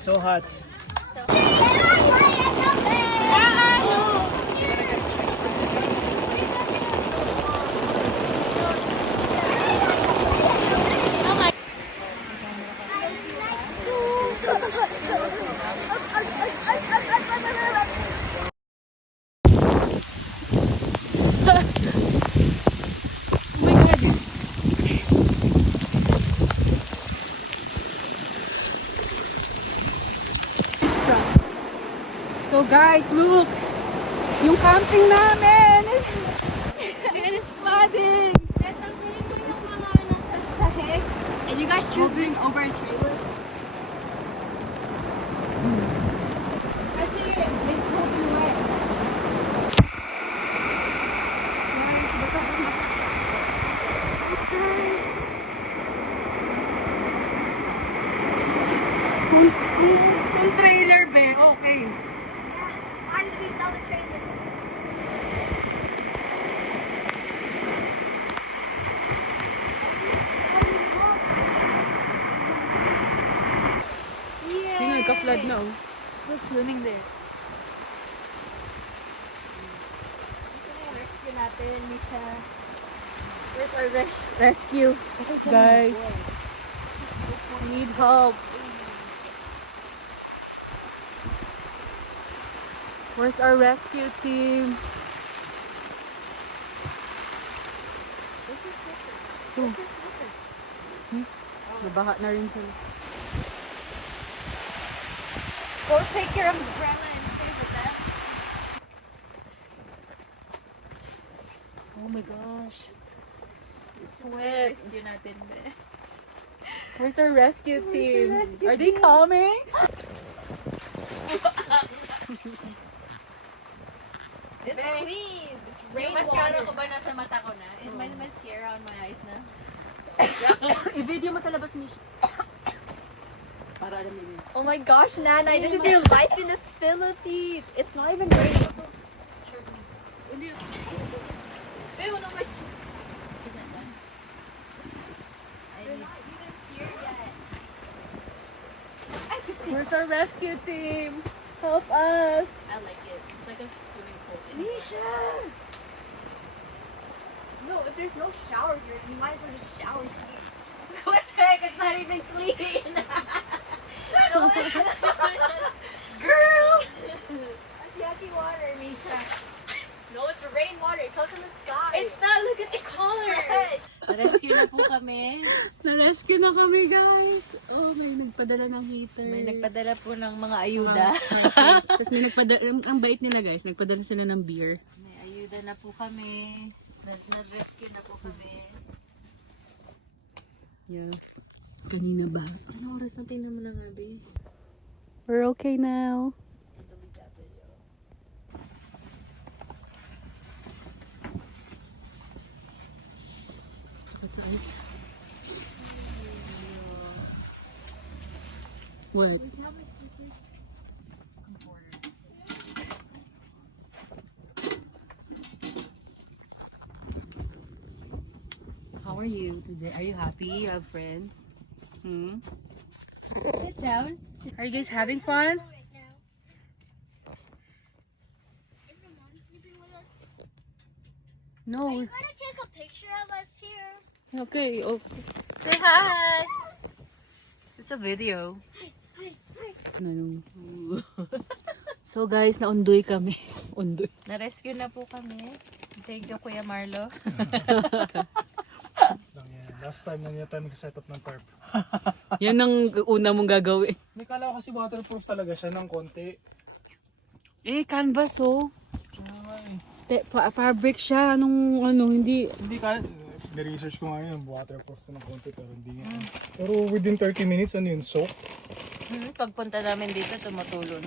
So hot. So guys, look! Yung camping namin! And it's flooding! Tatanggalin mo yung mga nasa sahig. And you guys choose this over a trailer? Kasi it's soaking wet. Kung trailer be, okay. Why did we sell the trailer? Yung nagka-flood na oh. Who's swimming there? Rescue natin, Misha. Where's our rescue? Guys, we need help. Where's our rescue team? This is slippers. Oh. Where's your slippers? Nabaha na rin sila. Go take care of the umbrella and stay with them. Oh my gosh. It's wet. Rescue natin, be. Where's our rescue team? Are they coming? It's clean. It's rainwater. Mascara ko ba nasa mata ko na? Is my mascara on my eyes na? I-video mo sa labas, Mish. Para alam nila. Oh my gosh, Nanay, this is your life in the Philippines. It's not even raining. Ew, no, my is that done? They're not even here yet. Where's our rescue team? Help us. I like it. It's like a swimming pool. Misha! No, if there's no shower here, you might as well just shower here. What the heck? It's not even clean. No, girl! That's yucky water, Misha. No, it's rainwater. It comes from the sky. It's not. Look at it's taller. Rescue na po kami. Na-rescue na kami, guys. Oh, may nagpadala ng heater. May nagpadala po ng mga ayuda. Tapos may nagpadala, ang bait nila guys, nagpadala sila ng beer. May ayuda na po kami. Na-rescue na po kami. Yeah. Kanina ba? Ano oras na tingnan mo na nga, babe? We're okay now. What's this? What? How are you today? Are you happy? You have friends? Hmm? Sit down. Are you guys having fun? No. Are you gonna take a picture of us here? Okay, okay. Say hi! It's a video. Ano? So guys, naundoy kami. Undoy. Na-rescue na po kami. Thank you, Kuya Marlo. Last time na niya tayo mag-set up ng tarp. Yan ang una mong gagawin. May kala ko kasi waterproof talaga siya ng konti. Eh, canvas oh. Ay, Fabric siya. Anong, hindi. hindi ka, na-research ko nga yun, waterproof ko ng konti pero hindi nga. Pero within 30 minutes, ano yun, soak? Pagpunta namin dito, tumutulo